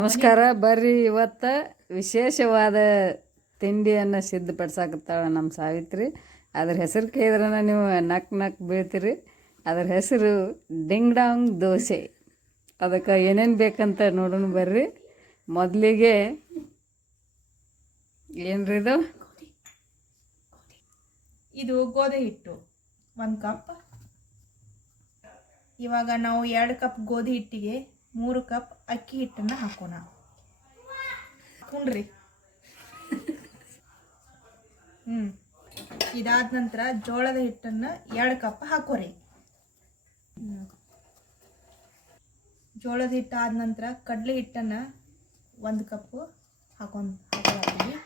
ನಮಸ್ಕಾರ. ಬರ್ರಿ, ಇವತ್ತು ವಿಶೇಷವಾದ ತಿಂಡಿಯನ್ನು ಸಿದ್ಧಪಡಿಸಾಕತ್ತಾಳ ನಮ್ಮ ಸಾವಿತ್ರಿ. ಅದ್ರ ಹೆಸರು ಕೇಳಿದ್ರನ ನೀವು ನಕ್ ನಕ್ ಬೀಳ್ತೀರಿ. ಅದ್ರ ಹೆಸರು ಡಿಂಗ್ ಡಾಂಗ್ ದೋಸೆ. ಅದಕ್ಕೆ ಏನೇನು ಬೇಕಂತ ನೋಡೋಣ ಬರ್ರಿ. ಮೊದಲಿಗೆ ಏನ್ರಿ ಇದು? ಇದು ಗೋಧಿ ಹಿಟ್ಟು. ಒಂದು ಕಪ್. ಇವಾಗ ನಾವು ಎರಡು ಕಪ್ ಗೋಧಿ ಹಿಟ್ಟಿಗೆ ಮೂರು ಕಪ್ ಅಕ್ಕಿ ಹಿಟ್ಟನ್ನು ಹಾಕೋಣ. ಹಾಕೊಂಡ್ರಿ. ಹ್ಞೂ ಇದಾದ ನಂತರ ಜೋಳದ ಹಿಟ್ಟನ್ನು ಎರಡು ಕಪ್ ಹಾಕೋರಿ. ಜೋಳದ ಹಿಟ್ಟು ಆದ ನಂತರ ಕಡಲೆ ಹಿಟ್ಟನ್ನು ಒಂದು ಕಪ್ಪು ಹಾಕೊಂಡು ಹಾಕೋತೀವಿ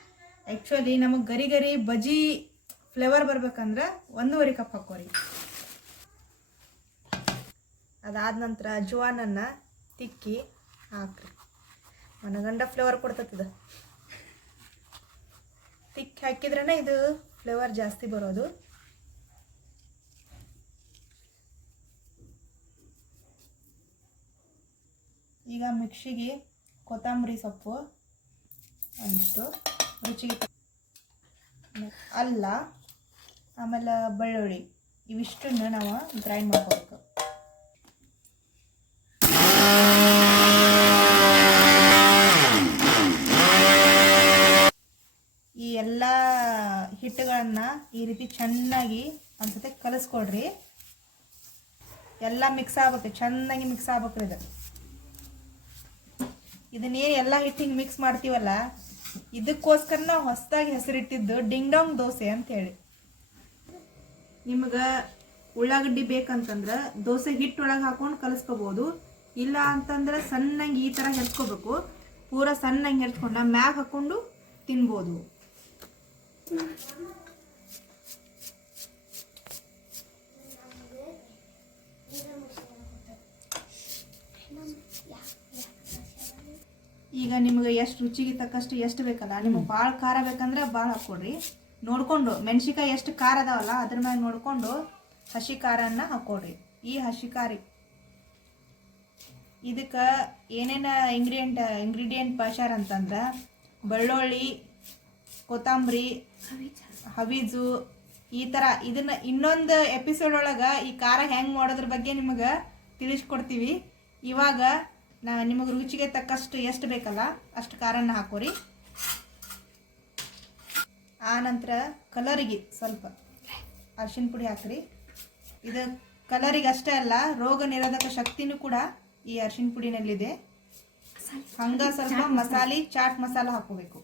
ಆ್ಯಕ್ಚುಲಿ ನಮಗೆ ಗರಿ ಗರಿ ಬಜಿ ಫ್ಲೇವರ್ ಬರ್ಬೇಕಂದ್ರೆ ಒಂದೂವರೆ ಕಪ್ ಹಾಕೋರಿ. ಅದಾದ ನಂತರ ಅಜ್ವಾನನ್ನು ತಿಕ್ಕಿ ಹಾಕ್ರಿ. ಮನಗಂಡ ಫ್ಲೇವರ್ ಕೊಡ್ತದ ತಿಕ್ಕಿ ಹಾಕಿದ್ರೇ ಇದು ಫ್ಲೇವರ್ ಜಾಸ್ತಿ ಬರೋದು. ಈಗ ಮಿಕ್ಸಿಗೆ ಕೊತ್ತಂಬರಿ ಸೊಪ್ಪು ಒಂದಿಷ್ಟು ರುಚಿಗೆ ಅಲ್ಲ, ಆಮೇಲೆ ಬೆಳ್ಳುಳ್ಳಿ. ಇವಿಷ್ಟನ್ನು ನಾವು ಗ್ರೈಂಡ್ ಮಾಡ್ಕೋಬೇಕು. ಈ ಎಲ್ಲ ಹಿಟ್ಟುಗಳನ್ನು ಈ ರೀತಿ ಚೆನ್ನಾಗಿ ಒಂದ್ಸತಿ ಕಲಿಸ್ಕೊಡ್ರಿ. ಎಲ್ಲ ಮಿಕ್ಸ್ ಆಗ್ಬೇಕು, ಚೆನ್ನಾಗಿ ಮಿಕ್ಸ್ ಆಗ್ಬೇಕ್ರಿ ಇದು. ಇದನ್ನೇನು ಎಲ್ಲ ಹಿಟ್ಟಿಗೆ ಮಿಕ್ಸ್ ಮಾಡ್ತೀವಲ್ಲ ಇದಕ್ಕೋಸ್ಕರ ನಾವು ಹೊಸದಾಗಿ ಹೆಸರಿಟ್ಟಿದ್ದು ಡಿಂಗ್ ಡಾಂಗ್ ದೋಸೆ ಅಂತ ಹೇಳಿ ನಿಮ್ಗೆ ಉಳ್ಳಾಗಡ್ಡಿ ಬೇಕಂತಂದ್ರೆ ದೋಸೆ ಹಿಟ್ಟು ಹಿಟ್ಟೊಳಗೆ ಹಾಕೊಂಡು ಕಲಿಸ್ಕೋಬೋದು. ಇಲ್ಲ ಅಂತಂದ್ರೆ ಸಣ್ಣಂಗೆ ಈ ಥರ ಹೆಚ್ಕೋಬೇಕು ಪೂರ ಸಣ್ಣಂಗೆ ಹೆಚ್ಕೊಂಡ ಮ್ಯಾಗ ಹಾಕೊಂಡು ತಿನ್ಬೋದು. ಈಗ ನಿಮ್ಗೆ ಎಷ್ಟು ರುಚಿಗೆ ತಕ್ಕಷ್ಟು ಎಷ್ಟು ಬೇಕಲ್ಲ, ನಿಮಗೆ ಭಾಳ ಖಾರ ಬೇಕಂದ್ರೆ ಭಾಳ ಹಾಕ್ಕೊಡ್ರಿ ನೋಡ್ಕೊಂಡು ಮೆಣಸಿಕಾಯಿ ಎಷ್ಟು ಖಾರ ಅದಾವಲ್ಲ, ಅದ್ರ ಮೇಲೆ ನೋಡ್ಕೊಂಡು ಹಸಿ ಖಾರನ್ನ ಹಾಕ್ಕೊಡ್ರಿ ಈ ಹಸಿ ಖಾರಿ. ಇದಕ್ಕೆ ಏನೇನು ಇಂಗ್ರೀಡಿಯಂಟ್ ಇಂಗ್ರೀಡಿಯೆಂಟ್ ಪಾಶಾರ ಅಂತಂದ್ರೆ, ಬೆಳ್ಳುಳ್ಳಿ ಕೊತ್ತಂಬರಿ, ಹವೀಜು, ಈ ಥರ ಇದನ್ನ ಇನ್ನೊಂದು ಎಪಿಸೋಡ್ ಒಳಗೆ ಈ ಖಾರ ಹೆಂಗೆ ಮಾಡೋದ್ರ ಬಗ್ಗೆ ನಿಮಗೆ ತಿಳಿಸ್ಕೊಡ್ತೀವಿ. ಇವಾಗ ನಾ ನಿಮಗೆ ರುಚಿಗೆ ತಕ್ಕಷ್ಟು ಎಷ್ಟು ಬೇಕಲ್ಲ ಅಷ್ಟು ಖಾರನ ಹಾಕೋರಿ. ನಂತರ ಕಲರಿಗೆ ಸ್ವಲ್ಪ ಅರಿಶಿನ ಪುಡಿ ಹಾಕ್ರಿ. ಇದು ಕಲರಿಗೆ ಅಷ್ಟೇ ಅಲ್ಲ, ರೋಗ ನಿರೋಧಕ ಶಕ್ತಿನೂ ಕೂಡ ಈ ಅರ್ಶಿನ ಪುಡಿನಲ್ಲಿದೆ. ಹಂಗ ಸ್ವಲ್ಪ ಮಸಾಲೆ, ಚಾಟ್ ಮಸಾಲ ಹಾಕೋಬೇಕು.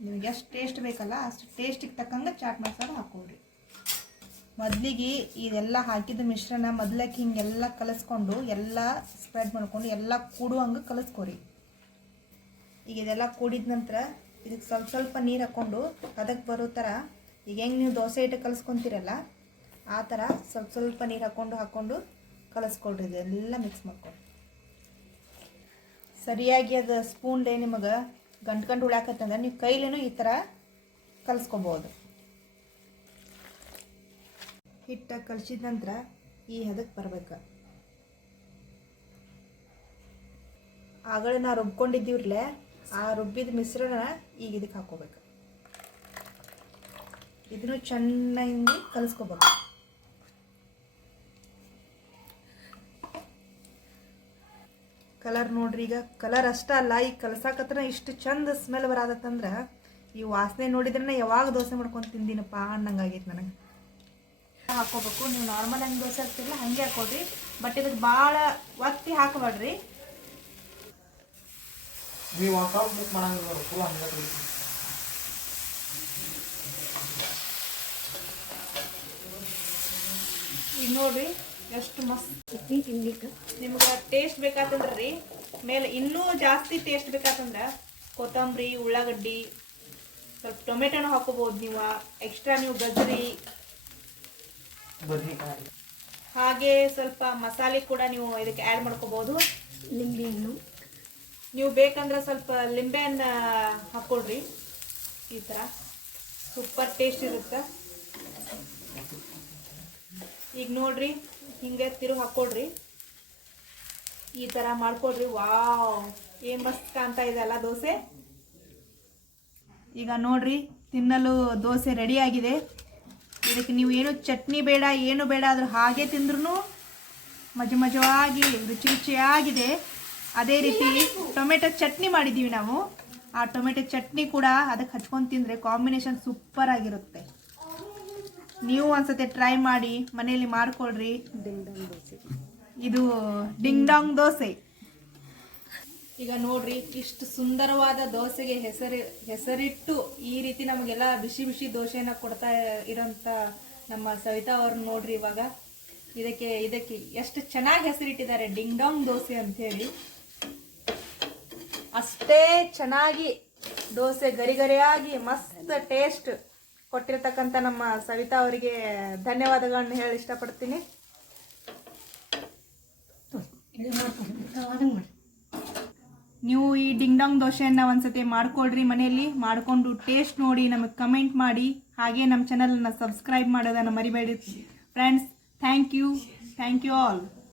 ನಿಮ್ಗೆ ಎಷ್ಟು ಟೇಸ್ಟ್ ಬೇಕಲ್ಲ ಅಷ್ಟು ಟೇಸ್ಟಿಗೆ ತಕ್ಕಂಗೆ ಚಾಟ್ ಮಸಾಲ ಹಾಕೋರಿ ಮೊದಲಿಗೆ ಇದೆಲ್ಲ ಹಾಕಿದ ಮಿಶ್ರಣ ಮೊದಲಕ್ಕೆ ಹಿಂಗೆಲ್ಲ ಕಲಿಸ್ಕೊಂಡು ಎಲ್ಲ ಸ್ಪ್ರೆಡ್ ಮಾಡ್ಕೊಂಡು ಎಲ್ಲ ಕೂಡುವಂಗೆ ಕಲಿಸ್ಕೊರಿ. ಈಗ ಇದೆಲ್ಲ ಕೂಡಿದ ನಂತರ ಇದಕ್ಕೆ ಸ್ವಲ್ಪ ಸ್ವಲ್ಪ ನೀರು ಹಾಕ್ಕೊಂಡು ಅದಕ್ಕೆ ಬರೋ ಥರ ಈಗ ಹೆಂಗೆ ನೀವು ದೋಸೆ ಹಿಟ್ಟು ಕಲಿಸ್ಕೊತೀರಲ್ಲ ಆ ಥರ ಸ್ವಲ್ಪ ಸ್ವಲ್ಪ ನೀರು ಹಾಕ್ಕೊಂಡು ಹಾಕ್ಕೊಂಡು ಕಲಿಸ್ಕೊಳ್ರಿ ಇದೆಲ್ಲ ಮಿಕ್ಸ್ ಮಾಡ್ಕೊಂಡು ಸರಿಯಾಗಿ ಅದು ಸ್ಪೂನ್ಲೇ ನಿಮಗೆ ಗಂಟು ಗಂಟು ಉಳಾಕತ್ತಂದ್ರೆ ನೀವು ಕೈಲೇನು ಈ ಥರ ಕಲಿಸ್ಕೊಬೋದು. ಹಿಟ್ಟ ಕಲಸಿದ ನಂತರ ಈ ಹದಕ್ಕೆ ಬರ್ಬೇಕು. ಆಗಳನ್ನ ನಾವು ಆ ರುಬ್ಬಿದ ಮಿಶ್ರಣ ಈಗ ಇದಕ್ಕೆ ಹಾಕೋಬೇಕು ಇದನ್ನು ಚೆನ್ನಾಗಿ ಕಲಿಸ್ಕೋಬೇಕು ಕಲರ್ ನೋಡ್ರಿ ಈಗ. ಕಲರ್ ಅಷ್ಟ ಅಲ್ಲ ಈಗ ಕಲಸಾಕತ್ರ ಇಷ್ಟು ಚಂದ ಸ್ಮೆಲ್ ಬರಾದತ್ತಂದ್ರೆ ಈ ವಾಸನೆ ನೋಡಿದ್ರೆ ಯಾವಾಗ ದೋಸೆ ಮಾಡ್ಕೊಂಡು ತಿಂದಿನಪ್ಪ ಅನ್ನಂಗಾಗೈತೆ ನನಗೆ. ಹಾಕೋಬೇಕು. ನೀವು ನಾರ್ಮಲ್ ಹಂಗೆ ದೋಸೆ ಹಾಕ್ತಿರಲ್ಲ ಹಂಗೆ ಹಾಕೋದ್ರಿ. ಬಟ್ ಇದಕ್ಕೆ ಭಾಳ ಒತ್ತಿ ಹಾಕಬೇಡ್ರಿ. ನೀವು ಈಗ ನೋಡ್ರಿ ಎಷ್ಟು ಮಸ್ತ್. ನಿಮ್ಗೆ ಟೇಸ್ಟ್ ಬೇಕಾತಂದ್ರೆ. ರೀ ಮೇಲೆ ಇನ್ನೂ ಜಾಸ್ತಿ ಟೇಸ್ಟ್ ಬೇಕಾತಂದ್ರೆ ಕೊತ್ತಂಬರಿ ಉಳ್ಳಾಗಡ್ಡಿ ಸ್ವಲ್ಪ ಟೊಮೆಟೊನ ಹಾಕೋಬಹುದು ನೀವು. ಎಕ್ಸ್ಟ್ರಾ ನೀವು ಗಜ್ರಿ ಹಾಗೆ ಸ್ವಲ್ಪ ಮಸಾಲೆ ಕೂಡ ನೀವು ಇದಕ್ಕೆ ಆ್ಯಡ್ ಮಾಡ್ಕೋಬೋದು ನಿಂಬೆಹಣ್ಣು ನೀವು ಬೇಕಂದ್ರೆ ಸ್ವಲ್ಪ ಲಿಂಬೆಹಣ್ಣು ಹಾಕ್ಕೊಳ್ರಿ ಈ ಥರ ಸೂಪರ್ ಟೇಸ್ಟ್ ಇರುತ್ತೆ. ಈಗ ನೋಡ್ರಿ. ಹಿಂಗೆ ತಿರು ಹಾಕ್ಕೊಡ್ರಿ ಈ ಥರ ಮಾಡ್ಕೊಡ್ರಿ. ವಾವ್ ಏನು ಮಸ್ತ್ ಕಾಣ್ತಾ ಇದೆ ಅಲ್ಲ ದೋಸೆ? ಈಗ ನೋಡ್ರಿ, ತಿನ್ನಲು ದೋಸೆ ರೆಡಿ ಆಗಿದೆ. ಇದಕ್ಕೆ ನೀವು ಏನು ಚಟ್ನಿ ಬೇಡ, ಏನು ಬೇಡ, ಆದರೂ ಹಾಗೆ ತಿಂದ್ರೂ ಮಜ ಮಜವಾಗಿ, ರುಚಿ ರುಚಿಯಾಗಿದೆ. ಅದೇ ರೀತಿ ಟೊಮೆಟೊ ಚಟ್ನಿ ಮಾಡಿದ್ದೀವಿ ನಾವು. ಆ ಟೊಮೆಟೊ ಚಟ್ನಿ ಕೂಡ ಅದಕ್ಕೆ ಹಚ್ಕೊಂಡು ತಿಂದರೆ ಕಾಂಬಿನೇಷನ್ ಸೂಪರ್ ಆಗಿರುತ್ತೆ. ನೀವು ಒಂದ್ಸತಿ ಟ್ರೈ ಮಾಡಿ, ಮನೆಯಲ್ಲಿ ಮಾಡ್ಕೊಳ್ರಿ. ಇದು ಡಿಂಗ್ ಡಾಂಗ್ ದೋಸೆ. ಈಗ ನೋಡ್ರಿ, ಇಷ್ಟು ಸುಂದರವಾದ ದೋಸೆಗೆ ಹೆಸರು, ಹೆಸರಿಟ್ಟು ಈ ರೀತಿ ನಮಗೆಲ್ಲ ಬಿಸಿ ಬಿಸಿ ದೋಸೆನ ಕೊಡ್ತಾ ಇರೋಂಥ ನಮ್ಮ ಸವಿತಾ ಅವ್ರನ್ನ ನೋಡ್ರಿ ಇವಾಗ. ಇದಕ್ಕೆ ಇದಕ್ಕೆ ಎಷ್ಟು ಚೆನ್ನಾಗಿ ಹೆಸರಿಟ್ಟಿದ್ದಾರೆ, ಡಿಂಗ್ ಡಾಂಗ್ ದೋಸೆ ಅಂತ ಹೇಳಿ ಅಷ್ಟೇ ಚೆನ್ನಾಗಿ ದೋಸೆ ಗರಿಗರಿಯಾಗಿ ಮಸ್ತ್ ಟೇಸ್ಟ್ ಕೊಟ್ಟಿರ್ತಕ್ಕಂಥ ನಮ್ಮ ಸವಿತಾ ಅವರಿಗೆ ಧನ್ಯವಾದಗಳನ್ನ ಹೇಳಿ ಇಷ್ಟಪಡ್ತೀನಿ. ನೀವು ಈ ಡಿಂಗ್ ಡಾಂಗ್ ದೋಸೆಯನ್ನು ಒಂದ್ಸತಿ ಮಾಡ್ಕೊಳ್ರಿ ಮನೆಯಲ್ಲಿ. ಮಾಡಿಕೊಂಡು ಟೇಸ್ಟ್ ನೋಡಿ, ನಮಗೆ ಕಮೆಂಟ್ ಮಾಡಿ. ಹಾಗೆ ನಮ್ಮ ಚಾನಲನ್ನು ಸಬ್ಸ್ಕ್ರೈಬ್ ಮಾಡೋದನ್ನು ಮರಿಬೇಡಿ. Friends thank you thank you all